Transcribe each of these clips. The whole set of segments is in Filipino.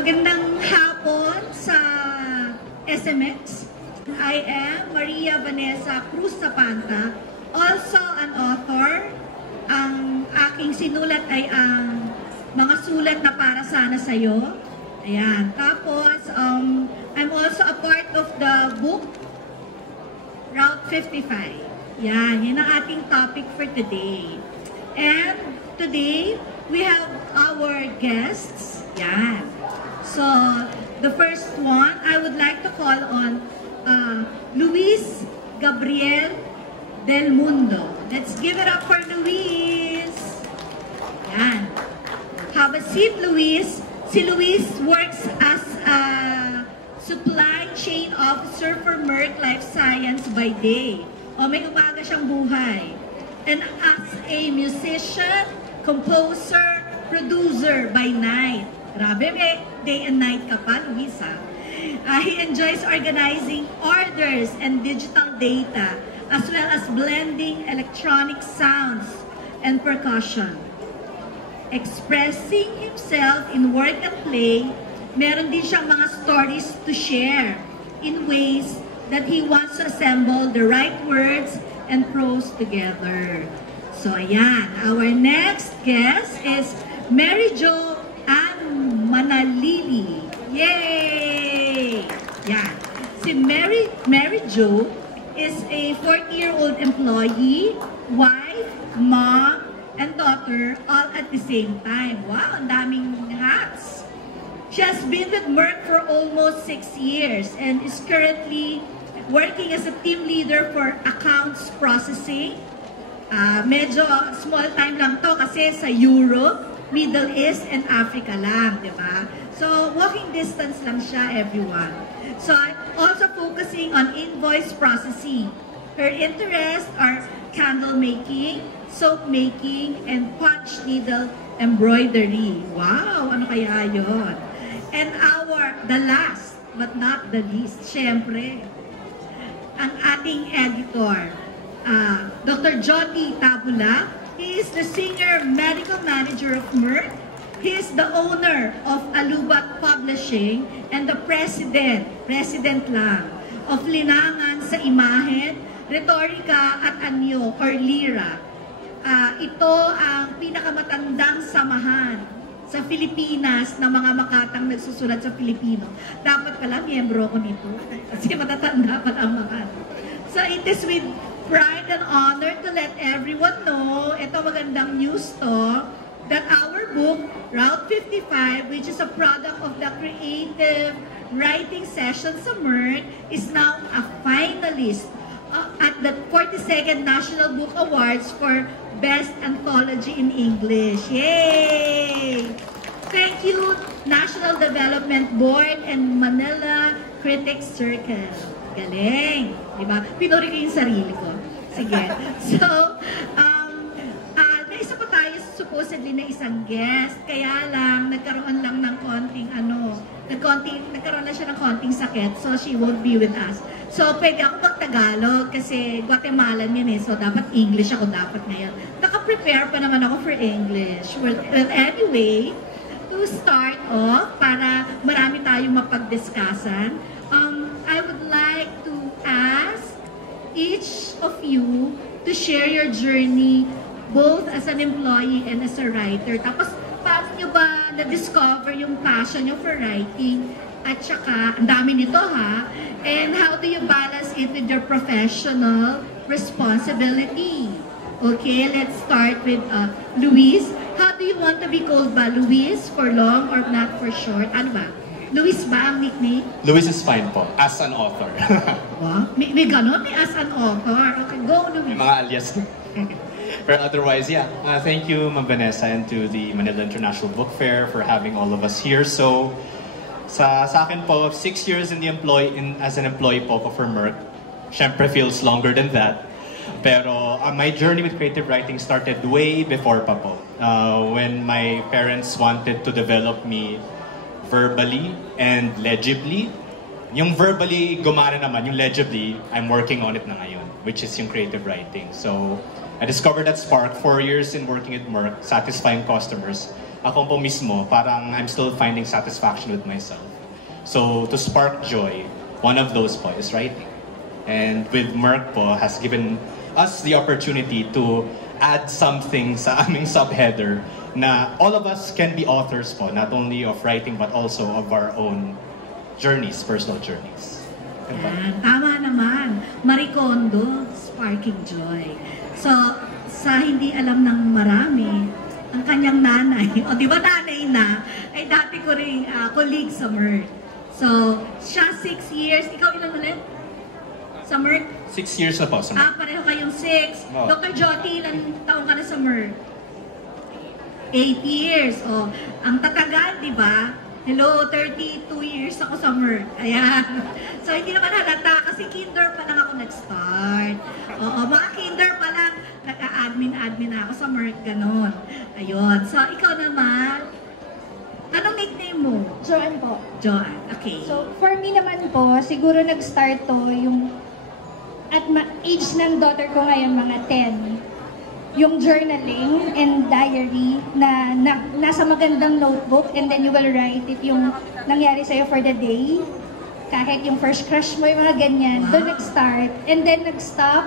Magandang hapon sa SMX. I am Maria Vanessa Cruz Zapanta, also an author. Ang aking sinulat ay ang mga sulat na para sana sa'yo. Ayan. Tapos, I'm also a part of the book Route 55. Yan. Yan ang ating topic for today. And today, we have our guests. Yan. So, the first one, I would like to call on Luis Gabriel Del Mundo. Let's give it up for Luis. Yan. Have a seat, Luis. Si Luis works as a supply chain officer for Merck Life Science by day. O may umaga siyang buhay. And as a musician, composer, producer by night. Grabe, may day and night ka pa, Luis, ha? He enjoys organizing orders and digital data, as well as blending electronic sounds and percussion. Expressing himself in work and play, meron din siyang mga stories to share in ways that he wants to assemble the right words and prose together. So, ayan. Our next guest is Mary Jo Ann Manalili. Yay! Yan. Si Mary Jo is a 40-year-old employee, wife, mom, and daughter all at the same time. Wow, ang daming hats. She has been with Merck for almost 6 years and is currently working as a team leader for accounts processing. Medyo small time lang to kasi sa Europe, Middle East, and Africa lang, di ba? So, walking distance lang siya, everyone. So, also focusing on invoice processing. Her interests are candle making, soap making, and punch needle embroidery. Wow! Ano kaya yun? And the last but not the least, syempre, ang ating editor, Dr. Jody Tabula. He is the senior medical manager of Merck. He is the owner of Alubat Publishing and the president lang, of Linangan sa Imahen, Retorika at Anyo or Lira. Ito ang pinakamatandang samahan sa Pilipinas na mga makatang nagsusulat sa Filipino. Dapat pala, miyembro ko nito. Kasi matatanda pala ang mga. So it is with pride and honor to let everyone know, ito magandang news to, that our book, Route 55, which is a product of the creative writing session sa Merck, is now a finalist at the 42nd National Book Awards for Best Anthology in English. Yay! Thank you, National Development Board and Manila Critics Circle. Galing! Diba? Pinuri ko yung sarili ko. Sige. So, naisa pa tayo supposedly na isang guest. Kaya lang, nagkaroon lang ng konting nagkaroon na siya ng konting sakit. So, she won't be with us. So, pwede ako mag-Tagalog kasi Guatemalan yan eh. So, dapat English ako dapat ngayon. Naka-prepare pa naman ako for English. Well, anyway, to start off, para marami tayong mapag-discussan, I would like to ask each of you to share your journey both as an employee and as a writer. Tapos, paano nyo ba na-discover yung passion nyo for writing? At saka, ang dami nito ha. And how do you balance it with your professional responsibility? Okay, let's start with Luis. How do you want to be called ba? Luis for long or not for short? Ano ba? Luis ba ang nickname? Luis is fine po, as an author. Wow, may ganon, may as an author. Okay, go Luis. May mga alias. But otherwise, yeah. Thank you, Ma'am Vanessa, and to the Manila International Book Fair for having all of us here. So, sa akin po, 6 years as an employee po for Merck. Syempre feels longer than that. Pero my journey with creative writing started way before pa po. When my parents wanted to develop me verbally and legibly. Yung verbally, gumana naman. Yung legibly, I'm working on it na ngayon, which is yung creative writing. So, I discovered that spark 4 years in working at Merck, satisfying customers. Ako po mismo, parang I'm still finding satisfaction with myself. So to spark joy, one of those po is writing. And with Merck po has given us the opportunity to add something sa aming subheader na all of us can be authors po, not only of writing but also of our own journeys, personal journeys. Yan, tama naman. Marie Kondo, sparking joy. So, sa hindi alam ng marami, ang kanyang nanay, o di ba nanay na, ay dati ko rin colleague sa Merck. So, siya 6 years, ikaw ilan ulit? Sa Merck? 6 years na po sa Merck. Pareho kayong 6. Oh. Dr. Jyoti, ilan taong ka na sa Merck? 8 years. O, ang tatagal, di ba? Hello, 32 years ako sa Merck. Ayan. So, hindi naman halata kasi kinder pa lang ako nag-start. Oo, mga kinder pa lang, nag-admin ako sa Merck, ganon. Ayun. So, ikaw naman, anong nickname mo? Joanne po. Joanne, okay. So, for me naman po, siguro nag-start to yung at age ng daughter ko ngayon, mga 10. Yung journaling and diary na nasa magandang notebook and then you will write it yung nangyari sa'yo for the day. Kahit yung first crush mo, yung mga ganyan. Wow. Doon nag-start. And then nag-stop.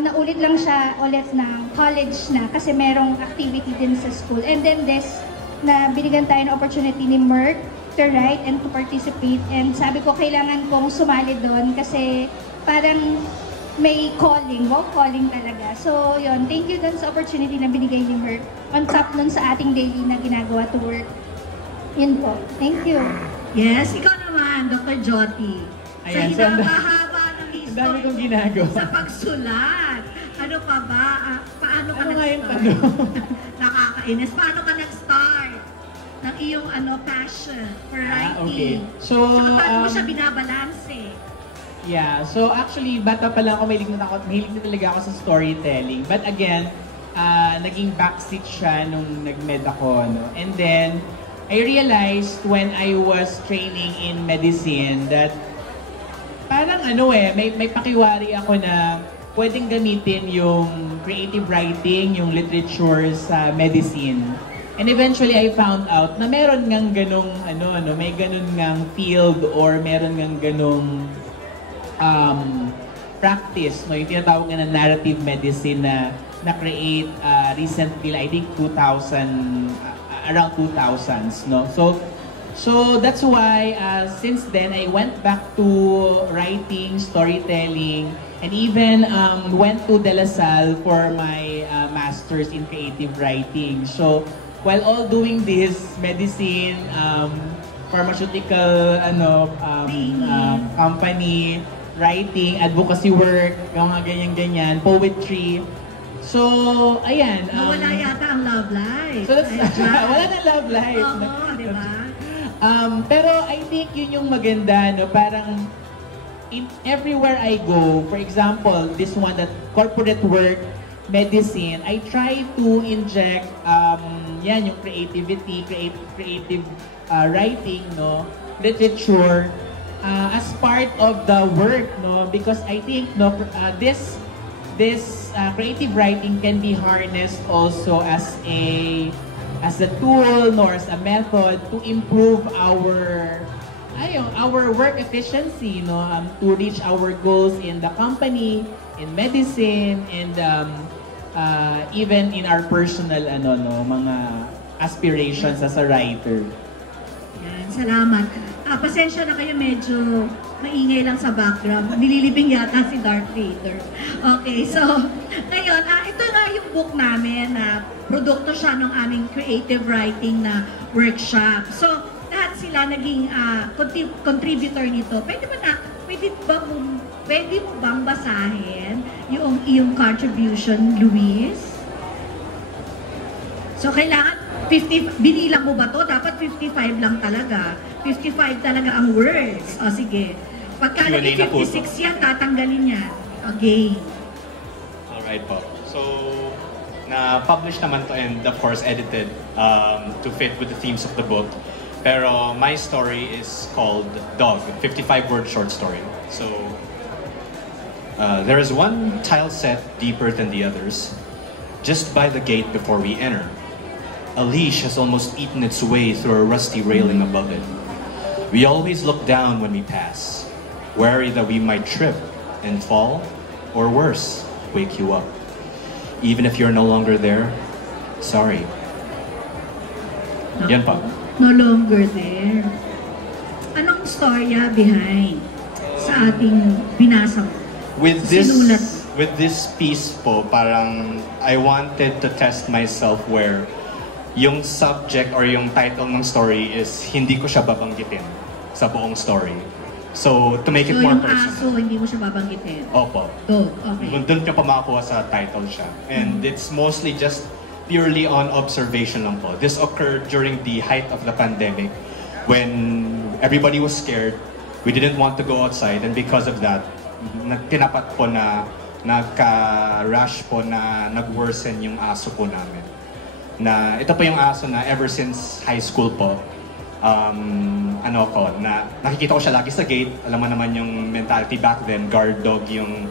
Naulit lang siya ulit ng college na kasi merong activity din sa school. And then this, na binigyan tayo ng opportunity ni Merck to write and to participate. And sabi ko, kailangan kong sumali doon kasi parang may calling, wow, calling talaga. So, yun, thank you dun sa opportunity na binigay ni Merck on top nun sa ating daily na ginagawa to work. Yun po. Thank you. Yes, ikaw naman, Dr. Jyoti. Sa hinahaba ng history dami kong ginagawa. Sa pagsulat. Ano pa ba? Paano ka nag-start? Nakakainis. Paano ka nag-start ng iyong passion for writing? Okay. So, paano mo siya binabalanse? Yeah, so actually, bata pa lang ako, mahilig na talaga ako sa storytelling. But again, naging backseat siya nung nag-med ako. No? And then, I realized when I was training in medicine that parang may pakiwari ako na pwedeng gamitin yung creative writing, yung literature sa medicine. And eventually, I found out na meron ngang ganong, may ganon ngang field or meron ngang ganong practice, no? Yung tinatawag nga na narrative medicine na na-create recently, I think 2000, around 2000s, no? So that's why since then I went back to writing, storytelling, and even went to De La Salle for my master's in creative writing. So while all doing this medicine, pharmaceutical company, writing, advocacy work, yung mga ganyan-ganyan, poetry. So, ayan. Wala yata ang love life. So that's, wala nang love life. Oo, di ba? Pero I think yun yung maganda, no? Parang everywhere I go, for example, this one that corporate work, medicine, I try to inject yung creativity, creative writing, no? Literature, as part of the work, no, because I think this creative writing can be harnessed also as a tool, no, as a method to improve our work efficiency, no, to reach our goals in the company, in medicine, and even in our personal mga aspirations as a writer. Yan, salamat. Pasensya na kayo, medyo maingay lang sa background. Nililibing yata si Darth Vader. Okay, so ngayon, ito nga yung book namin na produkto siya ng aming creative writing na workshop. So, lahat sila naging contributor nito. Pwede mo bang basahin yung iyong contribution, Luis? So, kailangan 50, binilang mo ba to? Dapat 55 lang talaga. 55 talaga ang words. O sige. Pagka naging 56 yan, tatanggalin yan. Okay. Alright po. So, na-publish naman to and of course edited to fit with the themes of the book. Pero my story is called Dog, 55-word short story. So, There is one tile set deeper than the others, just by the gate before we enter. A leash has almost eaten its way through a rusty railing above it. We always look down when we pass, wary that we might trip and fall, or worse, wake you up. Even if you're no longer there, sorry. Yan pa. No longer there. Anong storya behind sa ating binasa mo? With Sinulat. this piece po, parang I wanted to test myself where yung subject or yung title ng story is hindi ko siya babanggitin sa buong story. So, to make it So more yung personal. aso, hindi mo siya babanggitin? Opo. Go, okay. Doon ka pa makakuha sa title siya. And it's mostly just purely on observation lang po. This occurred during the height of the pandemic when everybody was scared. We didn't want to go outside, and because of that, tinapat po na nagka-rush po na nag-worsen yung aso po namin. Na ito po yung aso na ever since high school po, nakikita ko siya lagi sa gate. Alam mo naman yung mentality back then, guard dog yung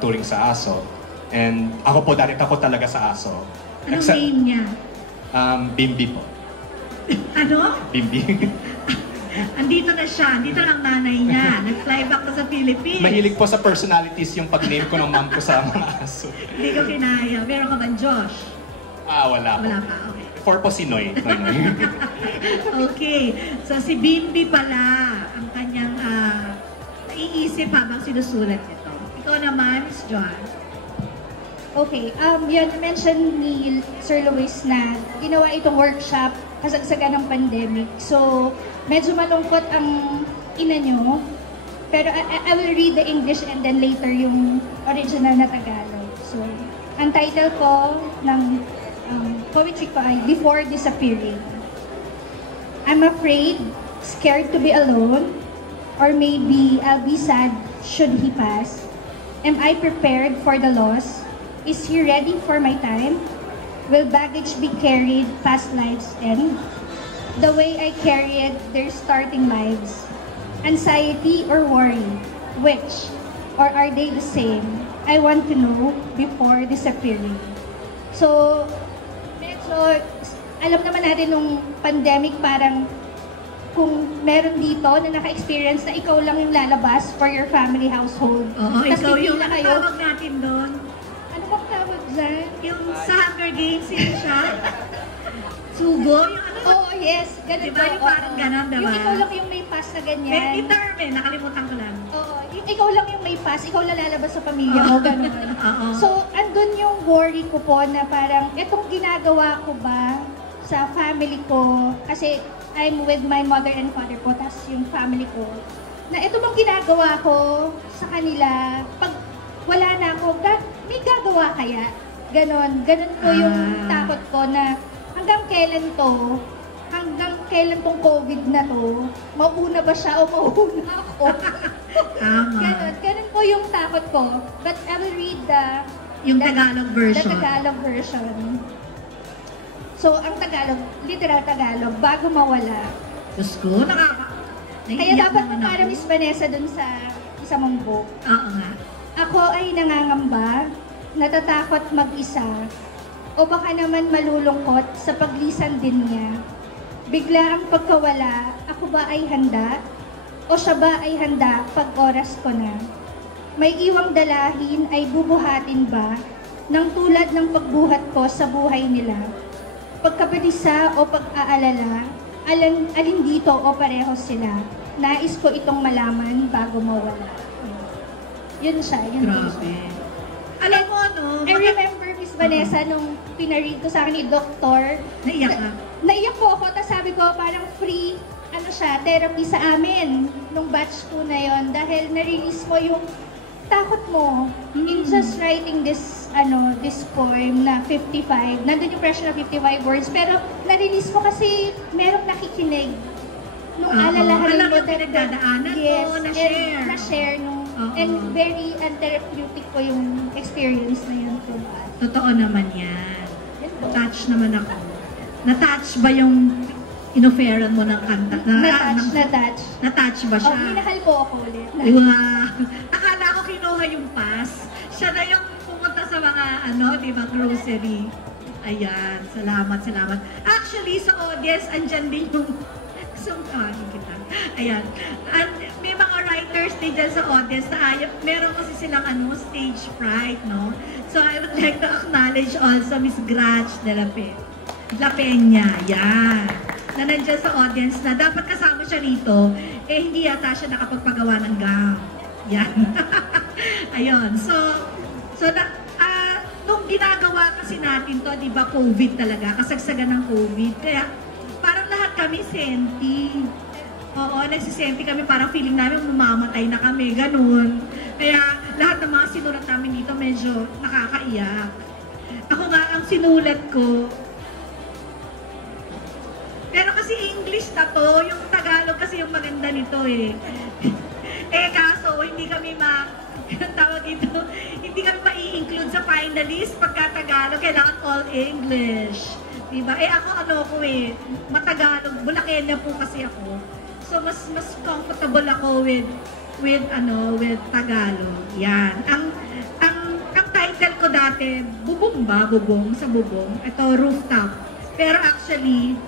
turing sa aso. And ako po, dati takot talaga sa aso. Anong name niya? Bimbi po. Ano? Bimbi. Andito na siya. Andito ng nanay niya. Nag-fly back na sa Philippines. Mahilig po sa personalities yung pag-name ko ng mom ko sa mga aso. Hindi ko kinaya. Meron ka ba, Josh? Wala po. Wala pa, okay. For po si Noy. Noy. Okay. So si Bimbi pala ang kanyang naiisip habang sinusulat nito. Ikaw naman, Miss John. Okay, yun, mention ni Sir Luis na ginawa itong workshop kasagsagan ng pandemic. So, medyo malungkot ang ina nyo. Pero I will read the English and then later yung original na Tagalog. So, ang title ko ng poetry ko ay Before Disappearing. I'm afraid, scared to be alone, or maybe I'll be sad should he pass. Am I prepared for the loss? Is he ready for my time? Will baggage be carried past life's end? The way I carried their starting lives. Anxiety or worry? Which? Or are they the same? I want to know before disappearing. So, medyo, alam naman natin nung pandemic parang kung meron dito na naka-experience na ikaw lang yung lalabas for your family household. Oo, Tas ikaw yung pipila kayo. tawag natin doon. Ano bang tawag dyan? Yung sa Hunger Games, yun siya. Sugo, yung ano. Oh, yes. Ganun Diba? Yung parang ganun, diba? Yung ikaw lang yung may pass na ganyan. May term eh, nakalimutan ko lang. Oo. Yung ikaw lang yung may pass, ikaw lang lalabas sa pamilya mo, ganun. Oo. So, andun yung worry ko po na parang, etong ginagawa ko ba sa family ko, kasi I'm with my mother and father po, tas yung family ko, na ito bang ginagawa ko sa kanila, pag wala na ako, may gagawa kaya? Ganon po yung takot ko na hanggang kailan tong COVID na to, mauna ba siya o mauna ako? Tama. Ganon po yung takot ko. But I will read Yung Tagalog version. The Tagalog version. So, ang Tagalog, literal Tagalog, bago mawala. Diyos ko, Kaya dapat mo para Miss Vanessa dun sa isa mong book. Oo nga. Ako ay nangangamba, natatakot mag-isa, o baka naman malulungkot sa paglisan din niya. Bigla ang pagkawala, ako ba ay handa? O siya ba ay handa pag oras ko na? May iwang dalahin ay bubuhatin ba ng tulad ng pagbuhat ko sa buhay nila? Pagkabalisa o pag-aalala, alin dito o pareho sila? Nais ko itong malaman bago mawala. Yun siya, yun po Grabe. siya. Alam mo, no? I remember, Miss Vanessa, nung pinaread ko sa akin ni Doktor, Naiyak ka? naiyak po ako, tapos sabi ko, parang free, therapy sa amin, nung batch 2 na yon dahil na-release mo yung takot mo in just writing this poem na 55, nandun yung pressure na 55 words, pero na-release mo kasi merong nakikinig. Nung alalahanin Alam mo yung pinagdadaanan mo, na-share. Na-share nung, and very therapeutic po yung experience na yun for us. Totoo naman yan. Touch naman ako. Na-touch ba yung inoferan mo ng kanta? Na-touch. Na-touch ba siya? Minahal po ako ulit. Wow! Akala ko kinuha kumuha yung pass. Siya na yung pumunta sa mga, di ba, grocery. Ayan, salamat. Actually, sa audience, andyan din yung sungkahin kita. Ayan. At may mga writers din dyan sa audience na meron kasi silang stage fright, no? So, I would like to acknowledge also Miss Gratch de La Peña. Yan. Na nandiyan sa audience na dapat kasama siya rito, hindi yata siya nakapagpagawa ng gown. Yan. Ayun. So nung ginagawa kasi natin to, di ba, COVID talaga, kasagsagan ng COVID. Kaya, parang lahat kami senti. Oo, nagsisenti kami, parang feeling namin mamamatay na kami, ganun. Kaya, lahat ng mga sinulat namin dito medyo nakakaiyak. Ako nga, ang sinulat ko, pero kasi English na to, yung Tagalog kasi yung maganda nito eh. Kaso, hindi kami hindi kami mai-include sa finalist pagka Tagalog, kailangan all English. Diba? Ako matagalog, Bulakenyo po kasi ako. So, mas comfortable ako with Tagalog. Yan. Ang title ko dati, Bubong sa Bubong. Ito, Rooftop. Pero actually,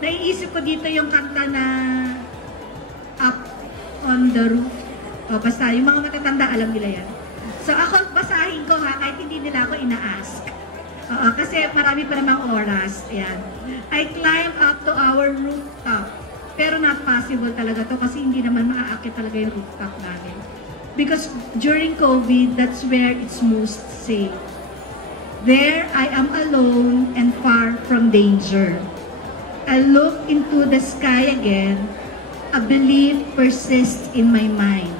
naiisip ko dito yung kanta na Up on the Roof. Basta, yung mga matatanda, alam nila yan. So, ako, basahin ko kahit hindi nila ako ina-ask. Kasi marami pa namang oras. Ayan. I climb up to our rooftop. Pero not possible talaga to kasi hindi naman maaakit talaga yung rooftop namin. Because during COVID, that's where it's most safe. There, I am alone and far from danger. I look into the sky again. A belief persists in my mind.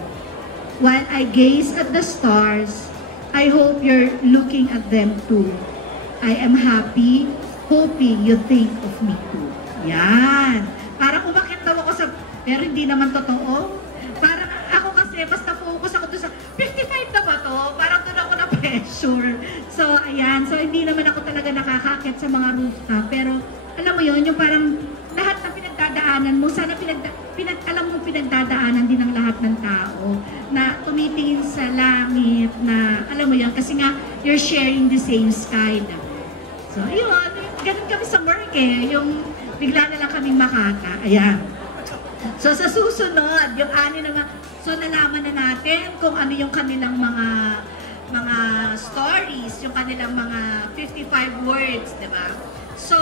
While I gaze at the stars, I hope you're looking at them too. I am happy, hoping you think of me too. Yan. Parang umakit daw ako pero hindi naman totoo. Parang ako kasi, basta focus ako doon sa, 55 na ba to? Parang doon ako na-pressure. So, ayan. So, hindi naman ako talaga nakakakit sa mga rooftop. Pero, alam mo yun, yung parang lahat ng pinagdadaanan mo, sana alam mo pinagdadaanan din ng lahat ng tao na tumitingin sa langit na, alam mo yun, kasi nga, you're sharing the same sky. So, yun, ganun kami sa work yung bigla na lang kaming makata. Ayan. So, sa susunod, yung so nalaman na natin kung ano yung kanilang mga stories, yung kanilang mga 55 words, diba? So,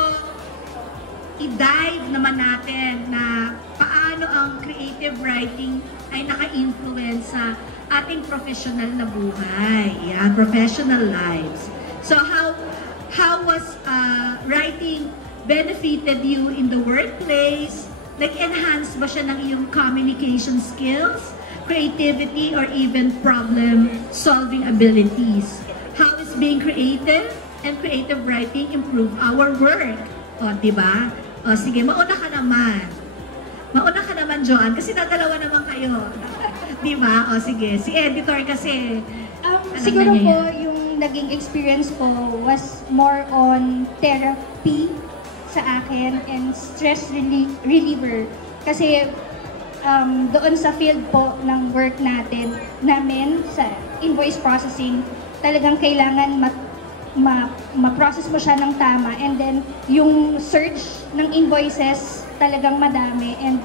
i-dive naman natin na paano ang creative writing ay naka-influence sa ating professional na buhay, professional lives. So how was writing benefited you in the workplace? Nag-enhance ba siya ng iyong communication skills, creativity, or even problem-solving abilities? How is being creative and creative writing improve our work? O, diba? O, sige, mauna ka naman. Mauna ka naman, Joanne, kasi dadalawa naman kayo. Diba? O, sige. Si editor kasi, siguro po, yung naging experience ko was more on therapy sa akin and stress reliever. Kasi doon sa field po ng work namin sa invoice processing, talagang kailangan ma-process mo siya ng tama, and then yung surge ng invoices talagang madami, and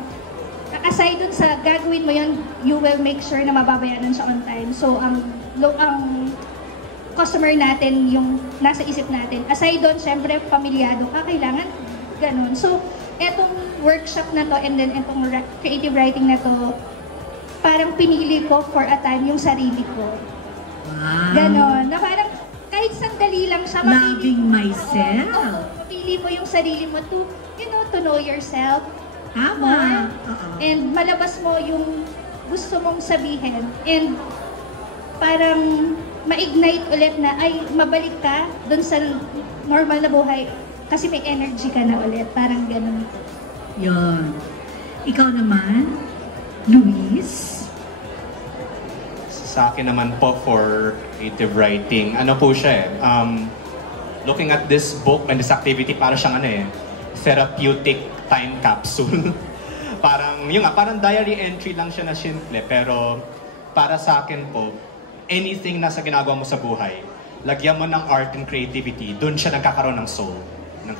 aside dun sa gagawin mo yun, you will make sure na mababayaran siya on time. So ang customer natin yung nasa isip natin. Aside doon, syempre pamilyado ka, kailangan ganun. So etong workshop na to and then etong creative writing na to, parang pinili ko for a time yung sarili ko. Wow. Ganon. Na parang kahit sandali lang siya, loving myself. Mapili mo yung sarili mo to, to know yourself. Tama. And malabas mo yung gusto mong sabihin. And parang ma-ignite ulit na, ay, mabalik ka dun sa normal na buhay. Kasi may energy ka na ulit. Parang ganun. Yun. Ikaw naman, Luis? Sa akin naman po for creative writing, ano po siya looking at this book and this activity, para siyang therapeutic time capsule. Parang diary entry lang siya na simple, pero para sa akin po, anything na sa ginagawa mo sa buhay, lagyan mo ng art and creativity, doon siya nagkakaroon ng soul, ng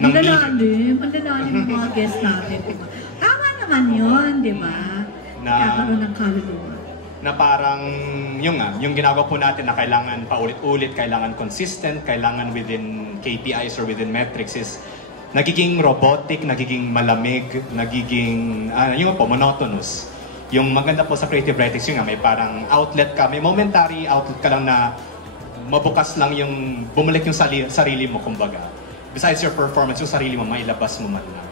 Malalalim yung mga guests natin. Diba? Tama naman yun, di ba? Nagkakaroon ng kaluluwa. Na parang, yung ginagawa po natin na kailangan paulit-ulit, kailangan consistent, kailangan within KPIs or within metrics is nagiging robotic, nagiging malamig, nagiging, monotonous. Yung maganda po sa creative writings, may parang outlet ka, may momentary outlet ka lang na mabukas lang yung, bumalik yung sarili mo, kumbaga. Besides your performance, yung sarili mo, mailabas mo man lang.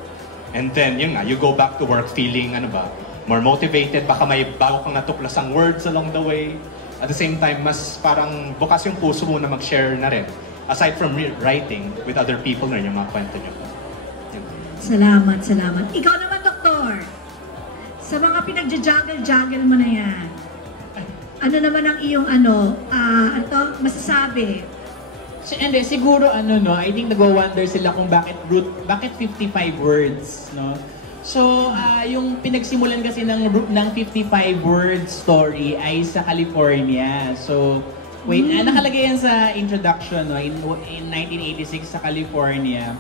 And then, you go back to work feeling, more motivated, baka may bago kang natuklasang words along the way. At the same time, mas parang bukas yung puso mo na mag-share na rin. Aside from writing with other people na yung mga kwento nyo. Salamat. Ikaw naman, Doktor. Sa mga pinagja-juggle mo na yan, ano naman ang iyong masasabi? Hindi, siguro I think nagwa-wonder sila kung bakit 55 words, no? So, yung pinagsimulan kasi ng 55 word story ay sa California. So, nakalagay yan sa introduction, no, in 1986 sa California.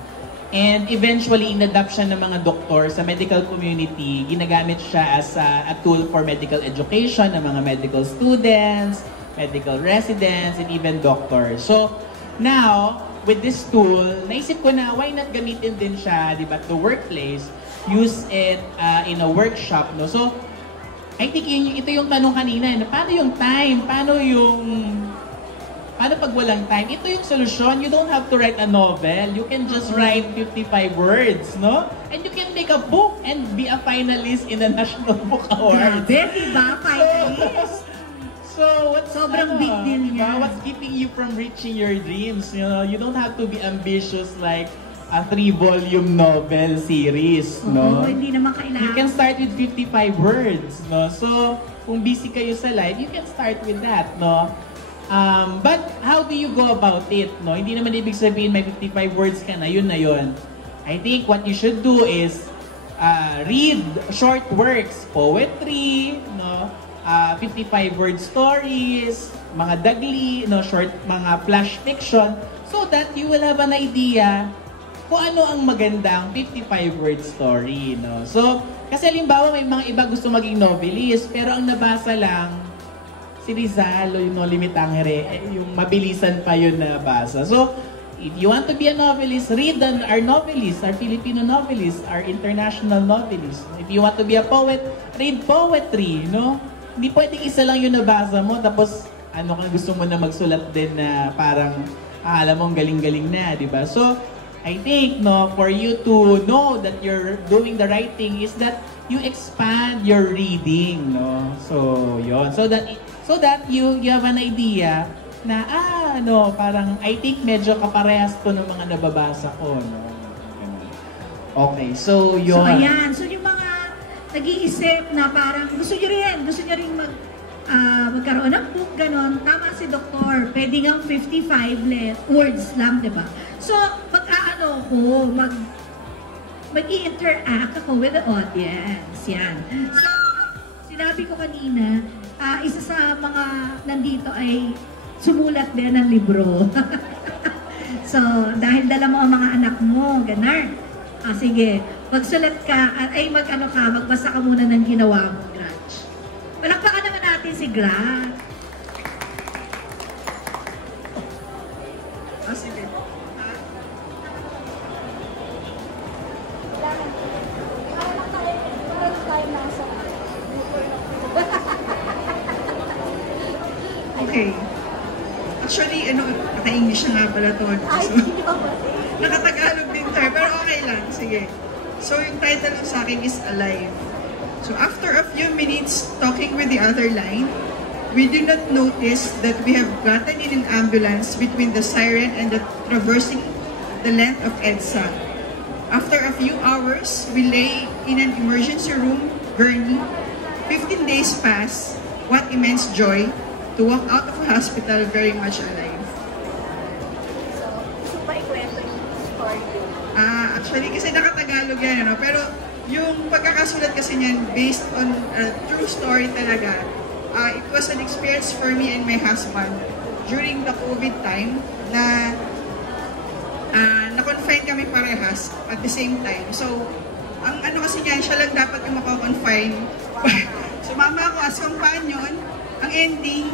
And eventually, in-adapt siya ng mga doktor sa medical community. Ginagamit siya as a tool for medical education ng mga medical students, medical residents, and even doctors. So, now, with this tool, naisip ko na why not gamitin din siya, di ba, the workplace, use it in a workshop, no? So, I think ito yung tanong kanina, paano yung time? Paano pag walang time? Ito yung solusyon. You don't have to write a novel. You can just write 55 words, no? And you can make a book and be a finalist in the National Book Awards. Grabe, diba? Finalist? So, sobrang big deal niya. What's keeping you from reaching your dreams? You don't have to be ambitious like a 3-volume novel series, no? Hindi naman kailangan. You can start with 55 words, no? So, kung busy kayo sa life, you can start with that, no? But how do you go about it, no? Hindi naman ibig sabihin may 55 words ka na, yun na yun. I think what you should do is read short works, poetry, no? 55-word stories, mga dagli, no? Short, mga flash fiction, so that you will have an idea kung ano ang magandang 55-word story, no? So, kasi halimbawa may mga iba gusto maging novelist, pero ang nabasa lang si Rizal o yung No Limit Tangere, yung mabilisan pa yun na basa. So, if you want to be a novelist, read our novelists, our Filipino novelists, our international novelists. If you want to be a poet, read poetry, no? Hindi pwedeng isa lang yung nabasa mo, tapos gusto mo na magsulat din na parang alam mo galing-galing na, di ba? So, I think, no, for you to know that you're doing the right thing is that you expand your reading, no? So, yon. So that you have an idea na, parang I think medyo kaparehas to ng mga nababasa ko, no? Okay, so yon. So, ayan. So, yung mga nag-iisip na parang gusto nyo rin magkaroon ng book, ganon. Tama si Doktor. Pwede nga 55 words lang, di ba? So, mag-i-interact ako with the audience. Yan. So, sinabi ko kanina, isa sa mga nandito ay sumulat din ng libro. So, dahil dala mo ang mga anak mo, ganar. Sige, magsulat ka, magbasa ka muna ng ginawa mo, Grudge. Palakpakan naman natin si Grudge. Sige. Okay. Actually, naka-English na nga pala to. So, nakatagalog din tayo, pero okay lang. Sige. So, yung title sa akin is Alive. So, after a few minutes talking with the other line, we do not notice that we have gotten in an ambulance between the siren and the traversing the length of EDSA. After a few hours, we lay in an emergency room, gurney. 15 days pass. What immense joy to walk out of a hospital very much alive. So, gusto ba ikwento yung story? Actually, kasi nakatagalog yan, pero yung pagkakasulat kasi niyan, based on a true story talaga, it was an experience for me and my husband during the COVID time na na-confine kami parehas at the same time. So, ang ano kasi niyan, siya lang dapat yung mako-confine. Sumama ako as companion, ang ending,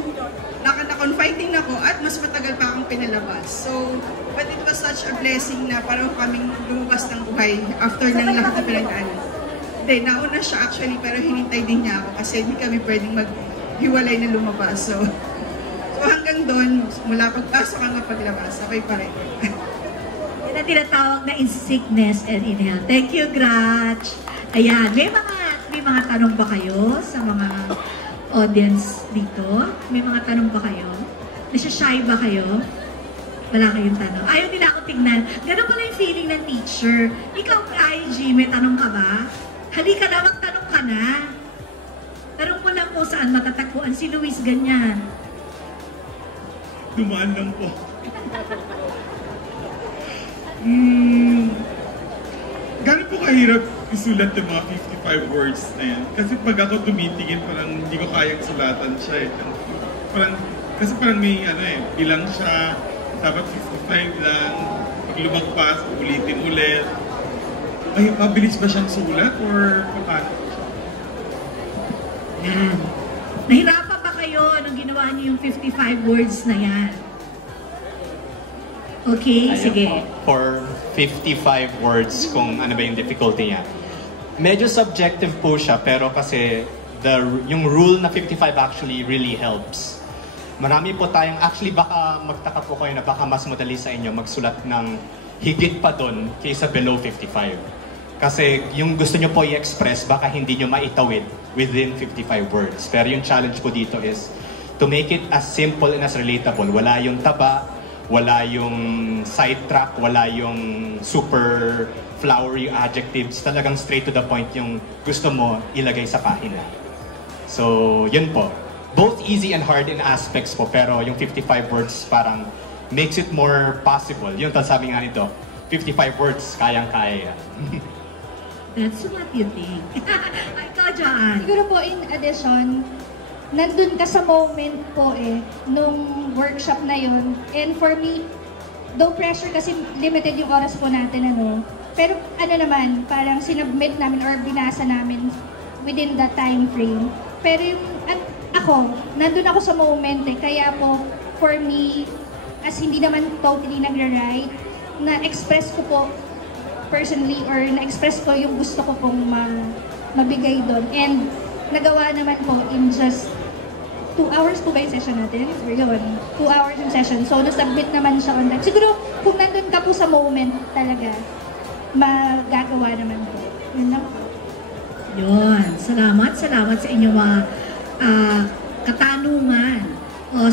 na-confine din ako at mas matagal pa akong pinalabas. So, but it was such a blessing na parang kaming lumabas ng buhay after ng lahat na pinag-ano. Hindi, nauna siya actually, pero hinintay din niya ako kasi hindi kami pwedeng maghiwalay na lumabas. So hanggang doon, mula pagpasok hanggang paglabas, okay pa rin. Yan ang tinatawag na in sickness and in health. Thank you, Gratch. Ayan, may mga tanong ba kayo sa mga audience dito? May mga tanong ba kayo? Nasya-shy ba kayo? Wala kayong tanong. Ayaw nila ako tignan. Ganun pala yung feeling ng teacher. Ikaw, IG, may tanong ka ba? Halika na, magtanong ka na. Tanong mo lang po saan matatagpuan si Luis ganyan. Dumaan lang po. Gano'n po kahirap isulat yung mga 55 words na yan? Kasi pag ako tumitingin, parang hindi ko kayang sulatan siya eh. Kasi parang may bilang siya, dapat 55 lang, pag lumagpas, ulitin ulit. Ay, mabilis ba siyang sulat or paano? Nahirapan ba kayo nung ginawa niyo yung 55 words na yan? Okay, Ayun sige. Po, for 55 words, kung ano ba yung difficulty niya. Medyo subjective po siya, pero kasi yung rule na 55 actually really helps. Marami po tayong, actually baka magtaka po kayo na baka mas madali sa inyo magsulat ng higit pa doon kaysa below 55. Kasi yung gusto nyo po i-express, baka hindi nyo maitawid within 55 words. Pero yung challenge ko dito is to make it as simple and as relatable. Wala yung taba, wala yung sidetrack, wala yung super flowery adjectives. Talagang straight to the point yung gusto mo ilagay sa pahina. So, yun po. Both easy and hard in aspects po, pero yung 55 words parang makes it more possible. Yung sabi nga nito, 55 words, kayang-kaya. That's what you think. Ikaw, John. Siguro po in addition, nandun ka sa moment po nung workshop na yun. And for me, though pressure kasi limited yung oras po natin, pero naman, parang sinubmit namin or binasa namin within the time frame. Pero yung, ako, nandun ako sa moment kaya po, for me, as hindi naman totally nagra-write, na-express ko po personally or na-express ko yung gusto ko pong mabigay doon. And nagawa naman po in just 2 hours po ba yung session natin? Or yun, 2 hours yung session. So, nasubmit naman siya on time. Siguro, kung nandun ka po sa moment talaga, magagawa naman po. Yun lang po. Yun. Salamat sa inyong mga katanungan.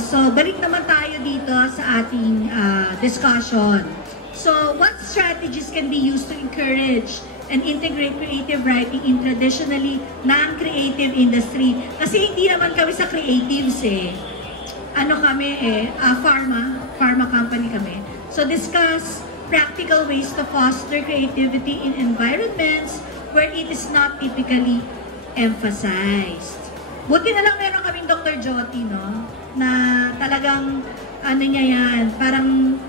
So, balik naman tayo dito sa ating discussion. So, what strategies can be used to encourage and integrate creative writing in traditionally non-creative industry? Kasi hindi naman kami sa creatives pharma company kami. So, discuss practical ways to foster creativity in environments where it is not typically emphasized. Buti na lang meron kaming Dr. Jyoti, na talagang, niya yan, parang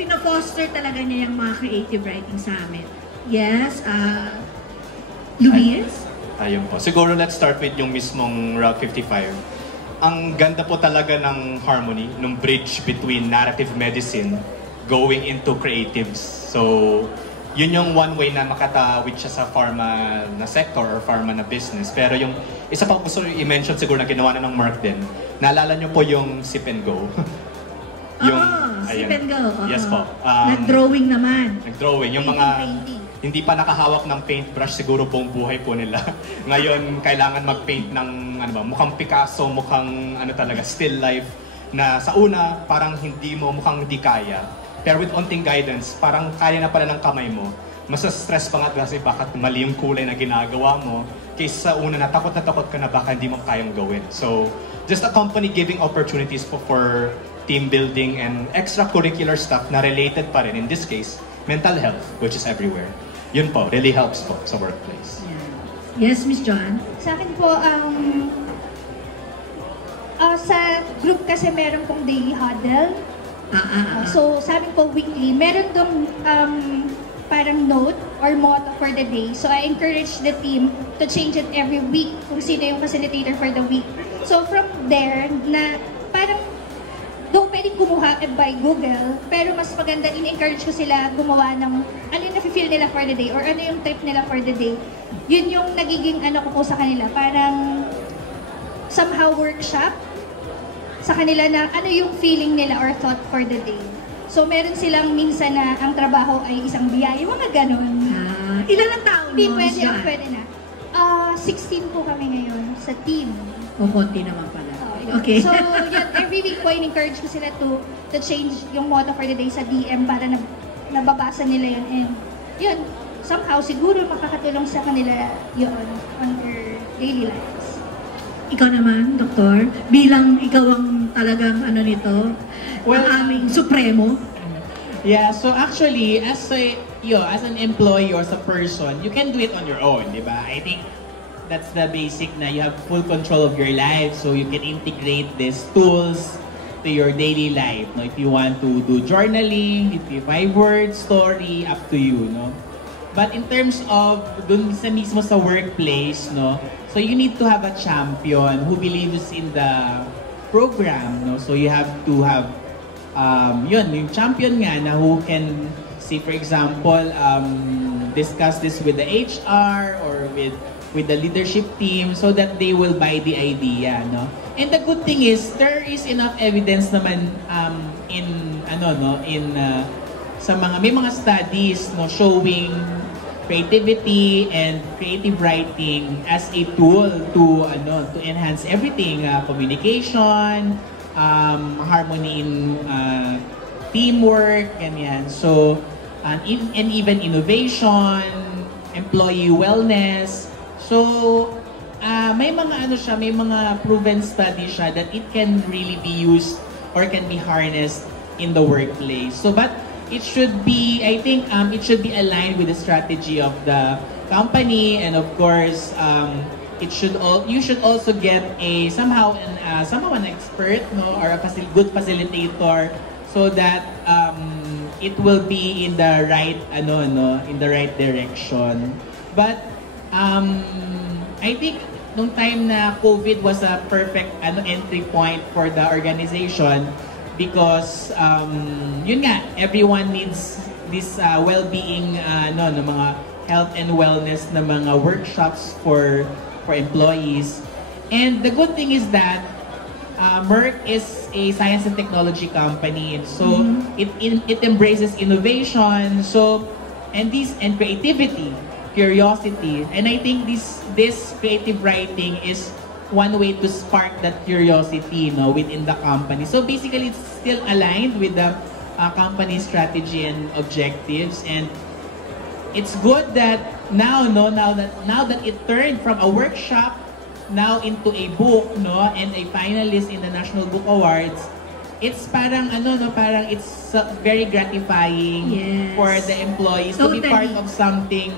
pina-foster talaga niya yung mga creative writing sa amin. Yes, Luis? Ayun po. Siguro let's start with yung mismong Route 55. Ang ganda po talaga ng harmony, ng bridge between narrative medicine going into creatives. So, yun yung one way na makatawid siya sa pharma na sector or pharma na business. Pero yung isa pa gusto i-mention siguro na ginawa na ng Mark din, naalala nyo po yung Sip and Go. Sip and Go. Yes po. Nag-drawing naman. Nag-drawing. Yung mga hindi pa nakahawak ng paintbrush, siguro buong buhay po nila. Ngayon, kailangan mag-paint ng mukhang Picasso, mukhang talaga, still life, na sa una, parang mukhang hindi kaya. Pero with onting guidance, parang kaya na pala ng kamay mo. Mas stress pa nga kasi bakit mali yung kulay na ginagawa mo, kaysa sa una na takot ka na baka hindi mo kayang gawin. So, just a company giving opportunities for team building and extracurricular stuff na related pa rin. In this case, mental health, which is everywhere. Yun po, really helps po sa workplace. Yeah. Yes, Miss John. Sa akin po, sa group kasi meron pong daily huddle. So, sabi ko weekly, meron dong parang note or motto for the day. So, I encourage the team to change it every week kung sino yung facilitator for the week. So, from there, na parang though pwedeng kumuha by Google, pero mas maganda, in-encourage ko sila gumawa ng ano yung nafe-feel nila for the day or ano yung trip nila for the day. Yun yung nagiging ano ko po sa kanila, parang somehow workshop sa kanila na ano yung feeling nila or thought for the day. So meron silang minsan na ang trabaho ay isang biyaya, mga ganon. Ilan ang tao mo, Miss John? Pwede na. 16 po kami ngayon sa team. Konti naman pala. Okay. So, yun, every week po, in-encourage ko sila to change yung motto for the day sa DM para nababasa nila yun. And yun, somehow, siguro makakatulong sa kanila yun on their daily lives. Ikaw naman, Doktor, bilang ikaw ang talagang ano nito, ang aming supremo. Yeah, so actually, as an employee or as a person, you can do it on your own, di ba? I think that's the basic na you have full control of your life, so you can integrate these tools to your daily life. No? If you want to do journaling, if you 5-word story, up to you. No? But in terms of dun sa mismo sa workplace, no, so you need to have a champion who believes in the program. No? So you have to have yung champion nga na who can, say for example, discuss this with the HR or with the leadership team so that they will buy the idea, no? And the good thing is there is enough evidence naman sa may mga studies, no, showing creativity and creative writing as a tool to enhance everything, communication, harmony in teamwork, ganyan. So and even innovation, employee wellness. So may mga proven studies siya that it can really be used or can be harnessed in the workplace. So but it should be, I think, it should be aligned with the strategy of the company, and of course, you should also get somehow an expert, no, or a good facilitator, so that it will be in the right direction. But I think nung time na COVID was a perfect entry point for the organization. Because yun nga, everyone needs this well-being ng mga health and wellness na mga workshops for employees. And the good thing is that Merck is a science and technology company, and so it embraces innovation, and creativity, curiosity, and I think this creative writing is one way to spark that curiosity, within the company. So basically, it's still aligned with the company strategy and objectives, and it's good that now that it turned from a workshop now into a book, and a finalist in the National Book Awards. It's parang it's very gratifying, yes, for the employees to be part of something.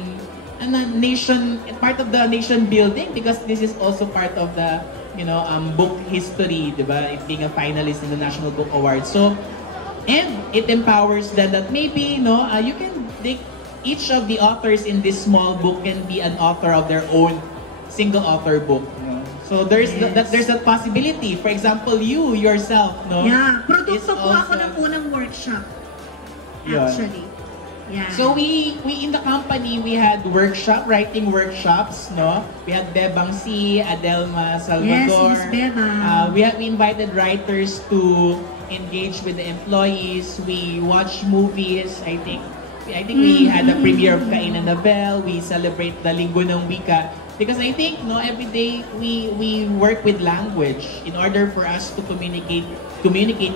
Part of the nation building, because this is also part of the book history, diba? It being a finalist in the National Book Award. So, and it empowers them that maybe each of the authors in this small book can be an author of their own single author book. So there's that possibility. For example, you yourself, yeah, produkto po ako ng unang workshop. Actually. Yeah. So we in the company, we had writing workshops, no? We had Bebang C, Adelma Salvador. Yes, Miss Bebang. We invited writers to engage with the employees. We watched movies. I think we had the premiere of Cain and Abel. We celebrate the Linggo ng Wika. Because I think every day we work with language in order for us to communicate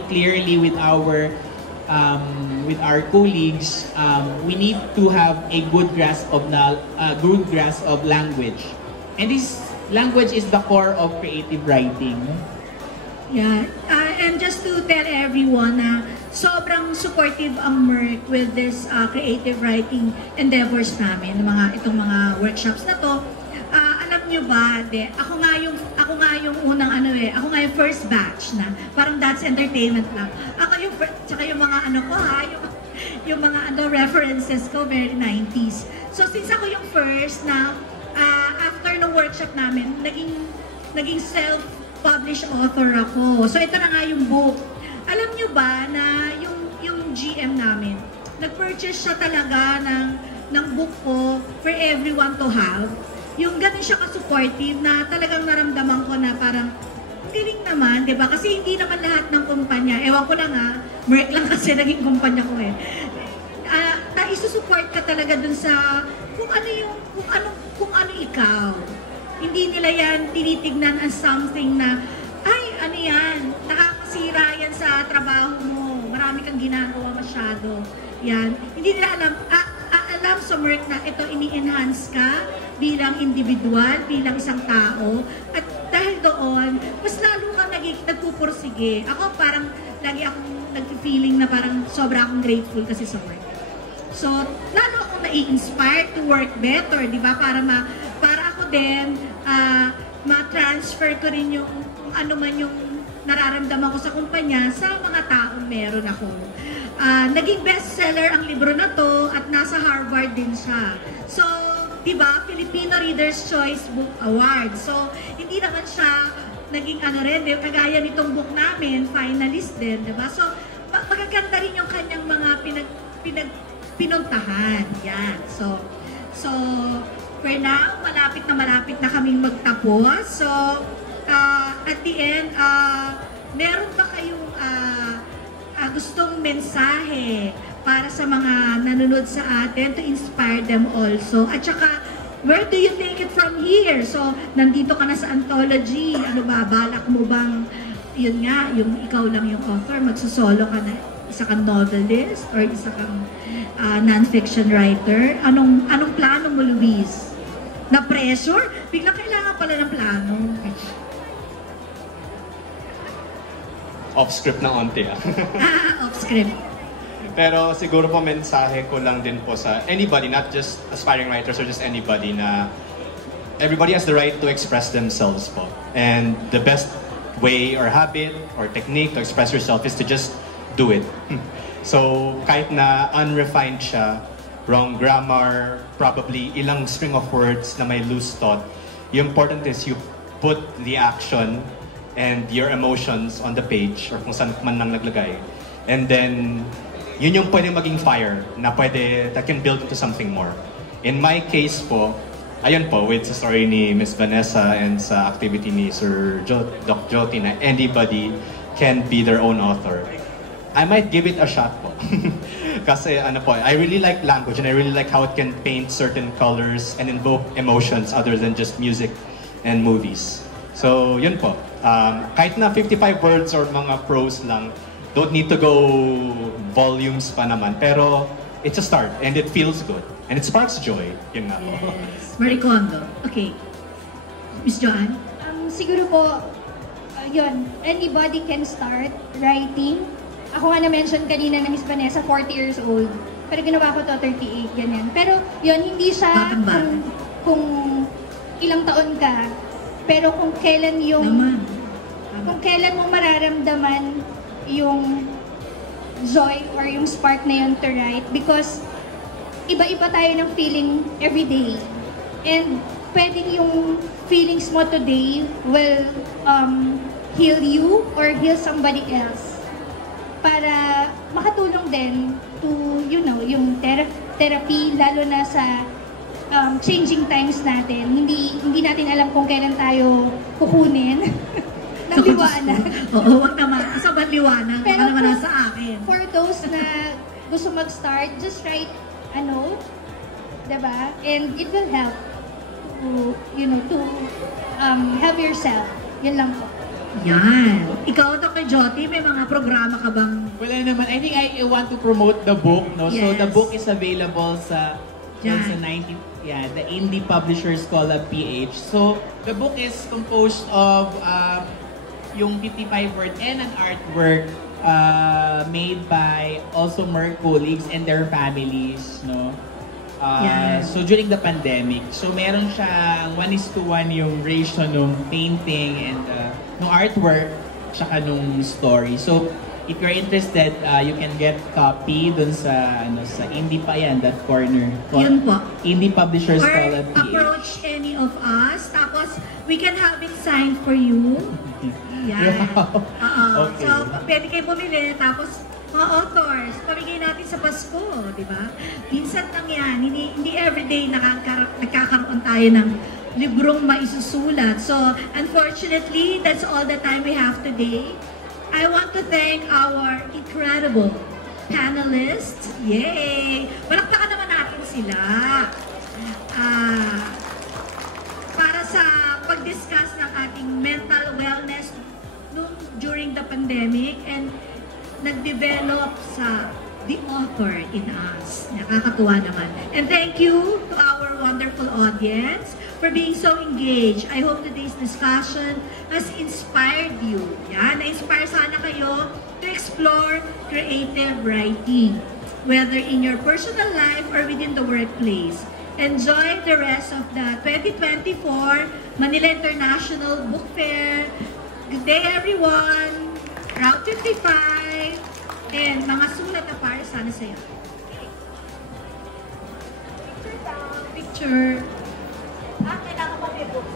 clearly with our colleagues. We need to have a good grasp of language, and this language is the core of creative writing. Yeah, and just to tell everyone na sobrang supportive ang Merck with this creative writing endeavors namin, itong mga workshops na to. ba, ako nga yung unang ako nga yung first batch na, parang That's Entertainment lang. Ako yung tsaka yung mga yung mga references ko, very 90s. So since ako yung first na, after ng workshop namin, naging self-published author ako. So ito na nga yung book. Alam nyo ba na yung GM namin, nag-purchase siya talaga ng book ko for everyone to have. Yung ganun siya ka-supportive na talagang naramdaman ko na parang galing naman, di ba? Kasi hindi naman lahat ng kumpanya, ewan ko na nga, Merck lang kasi naging kumpanya ko eh. Isusupport ka talaga dun sa kung ano ikaw. Hindi nila yan tinitignan as something na, ay, ano yan, nakakasira yan sa trabaho mo, marami kang ginagawa masyado. Yan. Hindi nila alam sa Merck na ito ini-enhance ka bilang individual, bilang isang tao. At dahil doon, mas lalo kang nagpupursige. Ako parang lagi akong nag-feeling na parang sobra akong grateful kasi sa Merck. So, lalo akong nai-inspire to work better, di ba? Para ako din, ma-transfer ko rin yung kung ano man yung nararamdaman ko sa kumpanya sa mga taong meron ako. Naging bestseller ang libro na to at nasa Harvard din siya. So, di ba, Filipino Reader's Choice Book Award. So, hindi naman siya naging kagaya nitong book namin, finalist din, di ba? So, magaganda rin yung kanyang mga pinuntahan. Yan. So, for now, malapit na kaming magtapos. So, at the end, meron ba kayong gustong mensahe para sa mga nanonood sa atin to inspire them also? At saka, where do you take it from here? So, nandito ka na sa anthology. Ano ba, balak mo bang, yun nga, yung ikaw lang yung author, magsusolo ka na, isa kang novelist or isa kang non-fiction writer? Anong plano mo, Luis? Na-pressure? Biglang kailangan pala ng plano. Off-script na onti Off-script. Pero siguro po mensahe ko lang din po sa anybody, not just aspiring writers or just anybody, na everybody has the right to express themselves po. And the best way or habit or technique to express yourself is to just do it. So kahit na unrefined siya, wrong grammar, probably ilang string of words na may loose thought, the important is you put the action and your emotions on the page or kung saan man lang naglagay. And then, yun yung pwede maging fire na that can build into something more. In my case po, ayun po, with sa story ni Miss Vanessa and sa activity ni Sir Doc Joti na anybody can be their own author. I might give it a shot po. Kasi I really like language and I really like how it can paint certain colors and invoke emotions other than just music and movies. So, yun po. Kahit na 55 words or mga prose lang, don't need to go volumes pa naman. Pero, it's a start and it feels good. And it sparks joy. Yun nga po. Yes. Marie Kondo. Okay. Miss Joanne? Siguro po, yun, anybody can start writing. Ako nga na-mention kanina na Miss Vanessa, 40 years old. Pero ginawa ko to 38, ganyan. Pero yun, hindi siya kung ilang taon ka. Pero kung kailan kung kailan mo mararamdaman yung joy or yung spark na yun to write. Because iba-iba tayo ng feeling every day. And pwedeng yung feelings mo today will heal you or heal somebody else. Para makatulong din to, yung therapy, lalo na sa changing times natin. Hindi natin alam kung kailan tayo kukunin ng liwanag. Oo, wag naman. Asa ba liwanag? Pero naman nasa akin. For those na gusto mag-start, just write a note, diba? And it will help to help yourself. Yun lang po. Yan. Ikaw, Dr. Joti, may mga programa ka bang? Wala naman. I think I want to promote the book, no? Yes. So the book is available sa Diyan. the Indie Publishers Collab PH. So the book is composed of yung 55 word and an artwork made by also Merck colleagues and their families, no? Yeah. So during the pandemic, so meron siyang 1:1 yung ratio nung painting and nung artwork tsaka nung story. So if you're interested, you can get copy dun sa sa Indie pa yan, that corner. Yun po. Indie Publishers Or Collab PH. approach any of us. Tapos, we can have it signed for you. Yan. Oo. Okay. So, pwede kayo bumili. Tapos, mga authors, pamigay natin sa Pasko, di ba? Minsan lang yan. Hindi everyday nagkakaroon tayo ng librong maisusulat. So, unfortunately, that's all the time we have today. I want to thank our incredible panelists. Yay! Palakpakan naman natin sila. Para sa pag-discuss ng ating mental wellness during the pandemic and nag-develop sa the author in us. Nakakatuwa naman. And thank you to our wonderful audience for being so engaged. I hope today's discussion has inspired you. Yan, na-inspire sana kayo to explore creative writing, whether in your personal life or within the workplace. Enjoy the rest of the 2024 Manila International Book Fair. Good day, everyone! Route 55 and mga sulat na para sana sa'yo. Okay. Picture down. Picture. Kailangan pa may books.